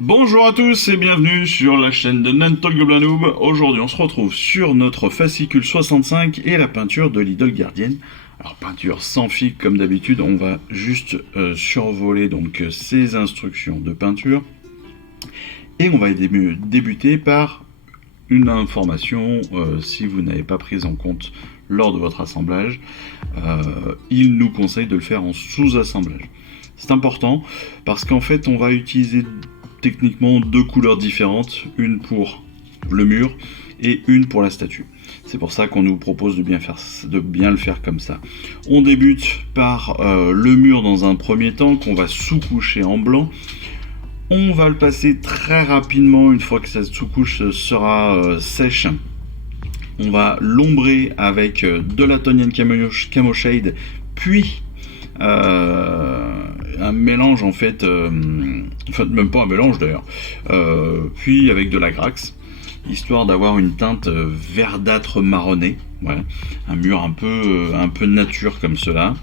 Bonjour à tous et bienvenue sur la chaîne de Nantal Goblin Noob. Aujourd'hui on se retrouve sur notre fascicule 65 et la peinture de l'idole gardienne. Alors peinture sans figue comme d'habitude, on va juste survoler donc ces instructions de peinture. Et on va débuter par une information, si vous n'avez pas prise en compte lors de votre assemblage, il nous conseille de le faire en sous-assemblage. C'est important parce qu'en fait on va utiliser techniquement deux couleurs différentes, une pour le mur et une pour la statue. C'est pour ça qu'on nous propose de bien le faire comme ça. On débute par le mur dans un premier temps qu'on va sous-coucher en blanc. On va le passer très rapidement une fois que cette sous-couche sera sèche. On va l'ombrer avec de la Tonian Camo Shade, puis un mélange en fait, enfin même pas un mélange d'ailleurs, puis avec de la Grax, histoire d'avoir une teinte verdâtre marronnée, ouais, un mur un peu nature comme cela.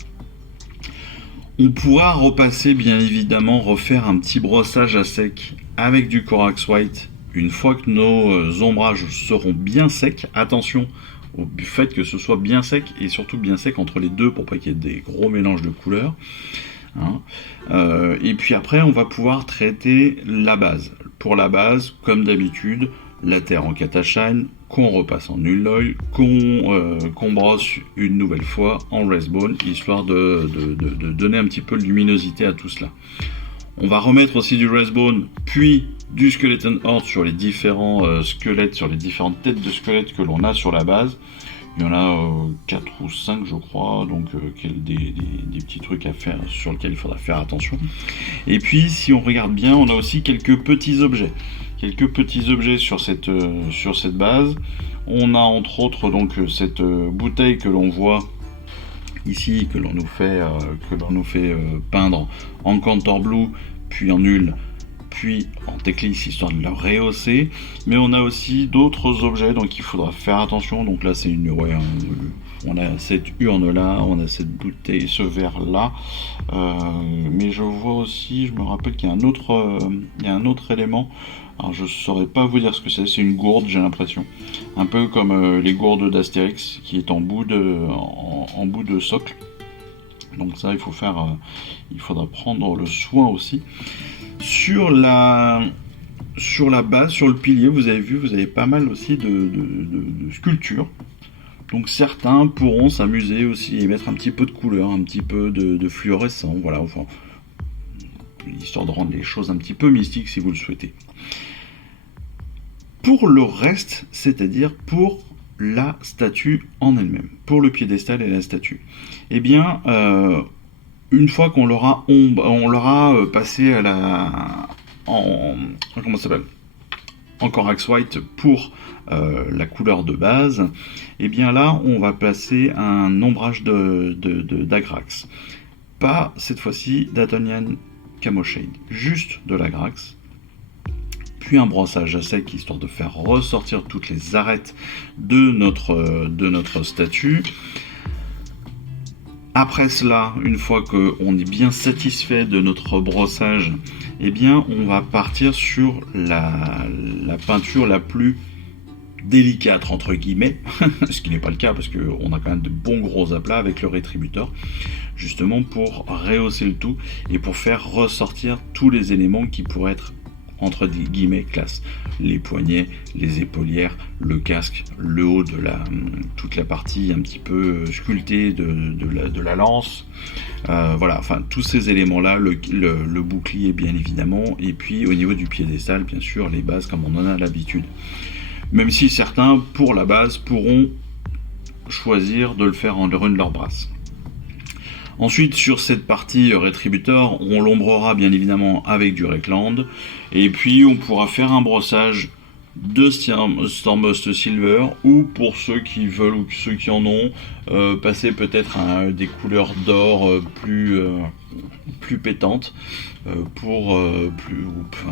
On pourra repasser bien évidemment, refaire un petit brossage à sec avec du Corax White une fois que nos ombrages seront bien secs. Attention au fait que ce soit bien sec et surtout bien sec entre les deux pour pas qu'il y ait des gros mélanges de couleurs. Et puis après on va pouvoir traiter la base. Pour la base, comme d'habitude, la terre en Catashine, qu'on repasse en Null Oil, qu'on brosse une nouvelle fois en Wraithbone, histoire de donner un petit peu de luminosité à tout cela. On va remettre aussi du Wraithbone, puis du Skeleton Horde sur les différents squelettes, sur les différentes têtes de squelettes que l'on a sur la base. Il y en a 4 ou 5 je crois, donc des petits trucs à faire sur lesquels il faudra faire attention. Et puis si on regarde bien, on a aussi quelques petits objets. Quelques petits objets sur cette base. On a entre autres donc cette bouteille que l'on voit ici, que l'on nous fait peindre en Cantor Blue, puis en Null, puis en Teclis, histoire de le rehausser. Mais on a aussi d'autres objets, donc il faudra faire attention. Donc là c'est on a cette urne là, on a cette bouteille, ce verre là, mais je vois aussi, je me rappelle qu'il y a un autre élément. Alors je saurais pas vous dire ce que c'est une gourde, j'ai l'impression, un peu comme les gourdes d'Astérix qui est en bout de socle. Donc ça il faudra prendre le soin aussi. Sur la base, sur le pilier, vous avez pas mal aussi de sculptures. Donc certains pourront s'amuser aussi et mettre un petit peu de couleur, un petit peu de fluorescent, voilà, enfin, histoire de rendre les choses un petit peu mystiques si vous le souhaitez. Pour le reste, c'est-à-dire pour la statue en elle-même, pour le piédestal et la statue, eh bien, une fois qu'on l'aura passé en Corax White pour la couleur de base, et bien là on va passer un ombrage d'Agrax. Pas cette fois-ci d'Atonian Camo Shade, juste de l'Agrax. Puis un brossage à sec histoire de faire ressortir toutes les arêtes de notre statue. Après cela, une fois qu'on est bien satisfait de notre brossage, eh bien on va partir sur la peinture la plus délicate entre guillemets, ce qui n'est pas le cas parce qu'on a quand même de bons gros aplats avec le rétributeur, justement pour rehausser le tout et pour faire ressortir tous les éléments qui pourraient être entre guillemets classe, les poignets, les épaulières, le casque, le haut de toute la partie un petit peu sculptée de la lance, voilà, enfin tous ces éléments là, le bouclier bien évidemment, et puis au niveau du piédestal bien sûr les bases comme on en a l'habitude, même si certains pour la base pourront choisir de le faire en rune leur brasse. Ensuite, sur cette partie rétributeur, on l'ombrera bien évidemment avec du Reikland. Et puis, on pourra faire un brossage de Stormmost Silver, ou pour ceux qui veulent ou ceux qui en ont, passer peut-être à des couleurs d'or plus pétantes,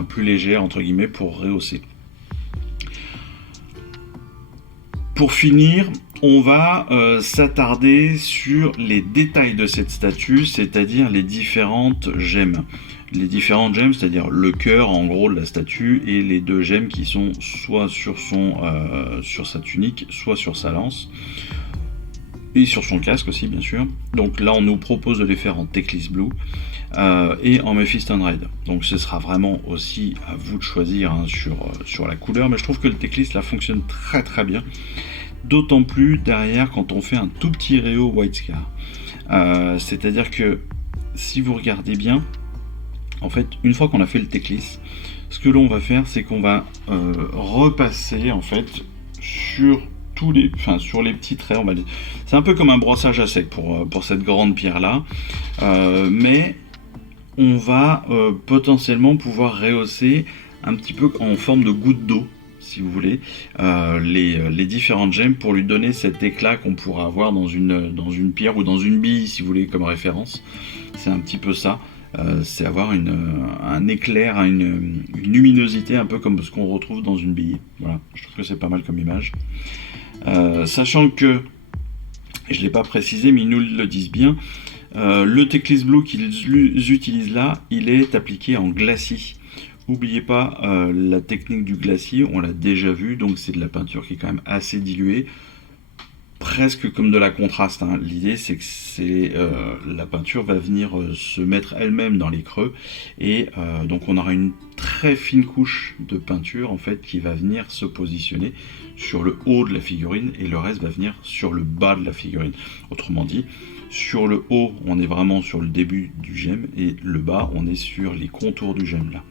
plus légères entre guillemets, pour rehausser. Pour finir, on va s'attarder sur les détails de cette statue, c'est-à-dire les différentes gemmes. les différentes gemmes, c'est-à-dire le cœur en gros de la statue et les 2 gemmes qui sont soit sur sa tunique, soit sur sa lance. Et sur son casque aussi bien sûr. Donc là on nous propose de les faire en Teclis Blue et en Mephiston Red. Donc ce sera vraiment aussi à vous de choisir hein, sur la couleur, mais je trouve que le Teclis là fonctionne très très bien. D'autant plus derrière quand on fait un tout petit réo White Scar. C'est-à-dire que si vous regardez bien, en fait une fois qu'on a fait le Teclis, ce que l'on va faire c'est qu'on va repasser en fait sur les petits traits, on va dire. C'est un peu comme un brossage à sec pour cette grande pierre là, mais on va potentiellement pouvoir rehausser un petit peu en forme de goutte d'eau, si vous voulez, les différentes gemmes pour lui donner cet éclat qu'on pourra avoir dans une pierre ou dans une bille, si vous voulez, comme référence. C'est un petit peu ça. C'est avoir un éclair, une luminosité un peu comme ce qu'on retrouve dans une bille. Voilà, je trouve que c'est pas mal comme image. Sachant que, je ne l'ai pas précisé mais ils nous le disent bien, le Teclis Blue qu'ils utilisent là, il est appliqué en glacis. N'oubliez pas la technique du glacis, on l'a déjà vu, donc c'est de la peinture qui est quand même assez diluée, presque comme de la contraste. Hein. L'idée c'est que la peinture va venir se mettre elle-même dans les creux et donc on aura une très fine couche de peinture en fait qui va venir se positionner sur le haut de la figurine et le reste va venir sur le bas de la figurine. Autrement dit, sur le haut on est vraiment sur le début du gemme et le bas on est sur les contours du gemme là.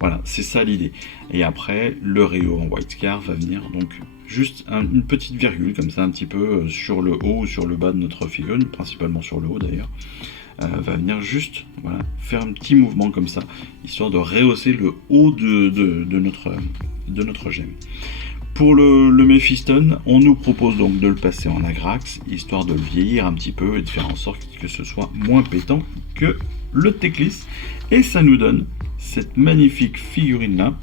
Voilà, c'est ça l'idée. Et après, le réo en White Scar va venir donc juste une petite virgule comme ça, un petit peu sur le haut ou sur le bas de notre figurine, principalement sur le haut d'ailleurs, va venir juste voilà, faire un petit mouvement comme ça, histoire de rehausser le haut de notre gemme. Pour le Mephiston, on nous propose donc de le passer en Agrax, histoire de le vieillir un petit peu et de faire en sorte que ce soit moins pétant que le Teclis. Et ça nous donne cette magnifique figurine là.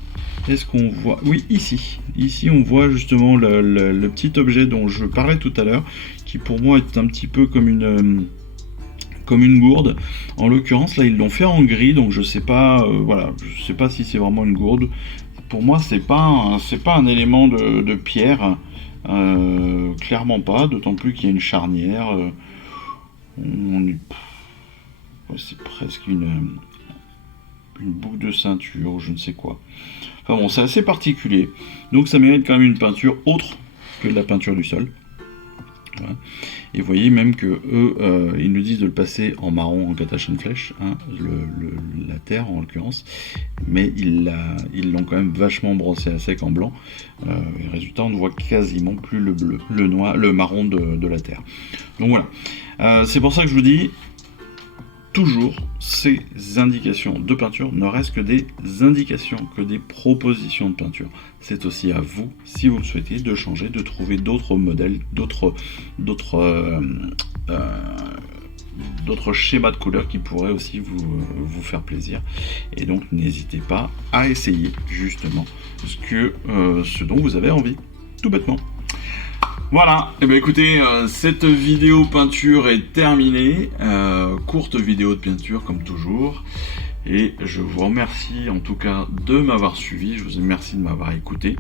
Est-ce qu'on voit? Oui, ici on voit justement le petit objet dont je parlais tout à l'heure, qui pour moi est un petit peu comme une gourde. En l'occurrence là ils l'ont fait en gris, donc je sais pas, voilà, je sais pas si c'est vraiment une gourde. Pour moi c'est pas un élément de pierre, clairement pas, d'autant plus qu'il y a une charnière. C'est presque une boucle de ceinture, je ne sais quoi. Enfin bon, c'est assez particulier. Donc ça mérite quand même une peinture autre que de la peinture du sol. Voilà. Et vous voyez même que eux, ils nous disent de le passer en marron en Catachan Flèche, hein, la terre en l'occurrence, mais ils l'ont quand même vachement brossé à sec en blanc. Et résultat, on ne voit quasiment plus le bleu, le noir, le marron de la terre. Donc voilà. C'est pour ça que je vous dis, toujours ces indications de peinture ne restent que des indications, que des propositions de peinture. C'est aussi à vous, si vous le souhaitez, de changer, de trouver d'autres modèles, d'autres schémas de couleurs qui pourraient aussi vous faire plaisir. Et donc n'hésitez pas à essayer justement ce dont vous avez envie, tout bêtement. Voilà, et bien écoutez, cette vidéo peinture est terminée, courte vidéo de peinture comme toujours, et je vous remercie en tout cas de m'avoir suivi, je vous remercie de m'avoir écouté,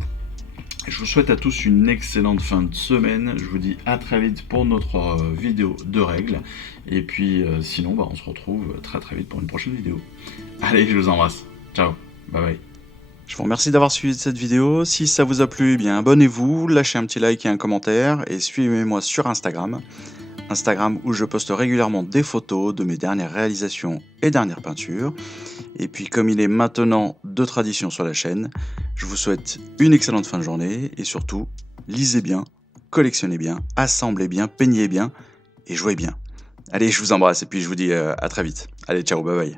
je vous souhaite à tous une excellente fin de semaine, je vous dis à très vite pour notre vidéo de règles, et puis sinon on se retrouve très très vite pour une prochaine vidéo. Allez, je vous embrasse, ciao, bye bye. Je vous remercie d'avoir suivi cette vidéo. Si ça vous a plu, eh bien abonnez-vous, lâchez un petit like et un commentaire et suivez-moi sur Instagram où je poste régulièrement des photos de mes dernières réalisations et dernières peintures. Et puis comme il est maintenant de tradition sur la chaîne, je vous souhaite une excellente fin de journée et surtout, lisez bien, collectionnez bien, assemblez bien, peignez bien et jouez bien. Allez, je vous embrasse et puis je vous dis à très vite. Allez, ciao, bye bye.